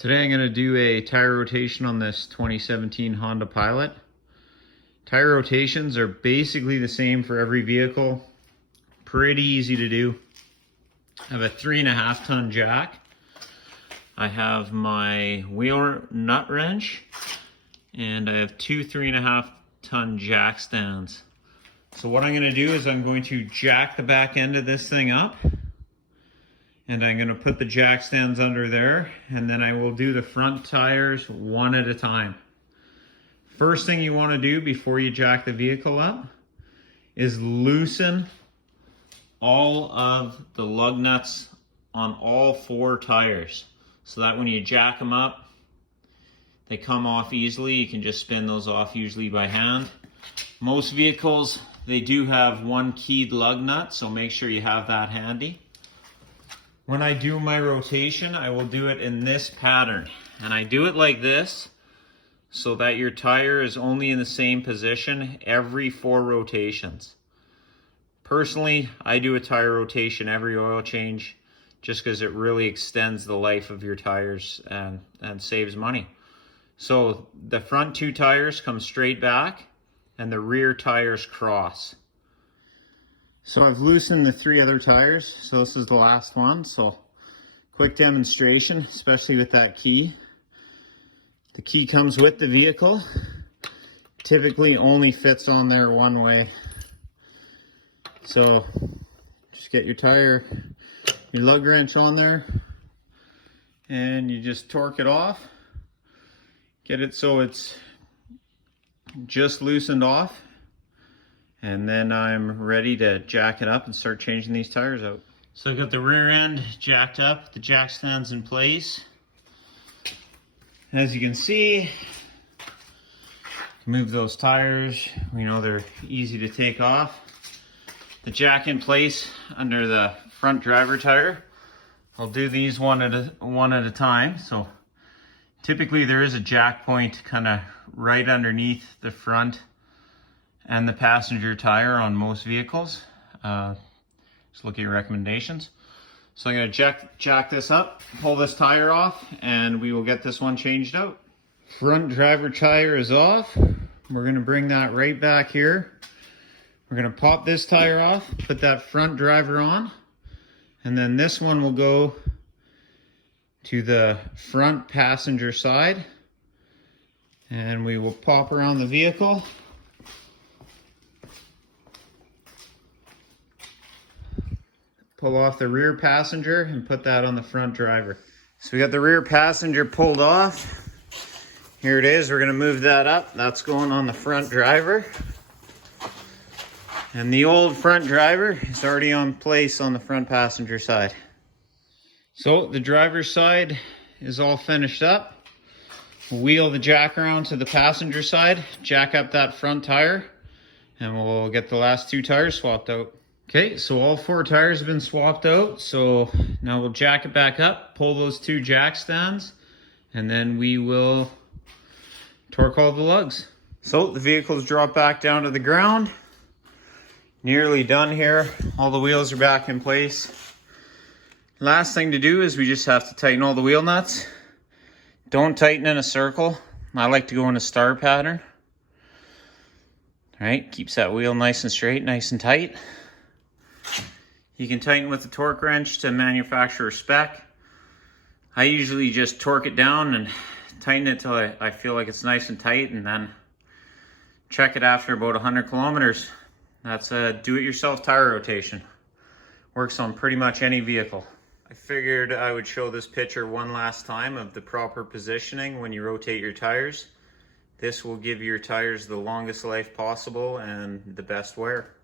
Today I'm going to do a tire rotation on this 2017 Honda Pilot. Tire rotations are basically the same for every vehicle. Pretty easy to do. I have a 3.5 ton jack. I have my wheel nut wrench, and I have two 3.5 ton jack stands. So what I'm going to do is I'm going to jack the back end of this thing up, and I'm going to put the jack stands under there, and then I will do the front tires one at a time. First thing you want to do before you jack the vehicle up is loosen all of the lug nuts on all 4 tires, so that when you jack them up, they come off easily. You can just spin those off usually by hand. Most vehicles, they do have one keyed lug nut, so make sure you have that handy. When I do my rotation, I will do it in this pattern. And I do it like this so that your tire is only in the same position every 4 rotations. Personally, I do a tire rotation every oil change just because it really extends the life of your tires and saves money. So the front 2 tires come straight back and the rear tires cross. So I've loosened the 3 other tires, so this is the last one. So quick demonstration, especially with that key. The key comes with the vehicle. Typically only fits on there one way. So just get your lug wrench on there, and you just torque it off. Get it so it's just loosened off. And then I'm ready to jack it up and start changing these tires out. So I've got the rear end jacked up, the jack stands in place. As you can see, move those tires. We know they're easy to take off. The jack in place under the front driver tire. I'll do these one at a time. So typically there is a jack point kind of right underneath the front and the passenger tire on most vehicles. Just look at your recommendations. So I'm going to jack this up, pull this tire off, and we will get this one changed out. Front driver tire is off. We're going to bring that right back here. We're going to pop this tire off, put that front driver on, and then this one will go to the front passenger side, and we will pop around the vehicle. Pull off the rear passenger and put that on the front driver. So we got the rear passenger pulled off. Here it is. We're going to move that up. That's going on the front driver. And the old front driver is already on place on the front passenger side. So the driver's side is all finished up. We'll wheel the jack around to the passenger side, jack up that front tire, and we'll get the last 2 tires swapped out. Okay, so all 4 tires have been swapped out. So now we'll jack it back up, pull those 2 jack stands, and then we will torque all the lugs. So the vehicle's dropped back down to the ground. Nearly done here. All the wheels are back in place. Last thing to do is we just have to tighten all the wheel nuts. Don't tighten in a circle. I like to go in a star pattern. All right, keeps that wheel nice and straight, nice and tight. You can tighten with the torque wrench to manufacturer spec. I usually just torque it down and tighten it till I feel like it's nice and tight, and then check it after about 100 kilometers. That's a do-it-yourself tire rotation. Works on pretty much any vehicle. I figured I would show this picture one last time of the proper positioning when you rotate your tires. This will give your tires the longest life possible and the best wear.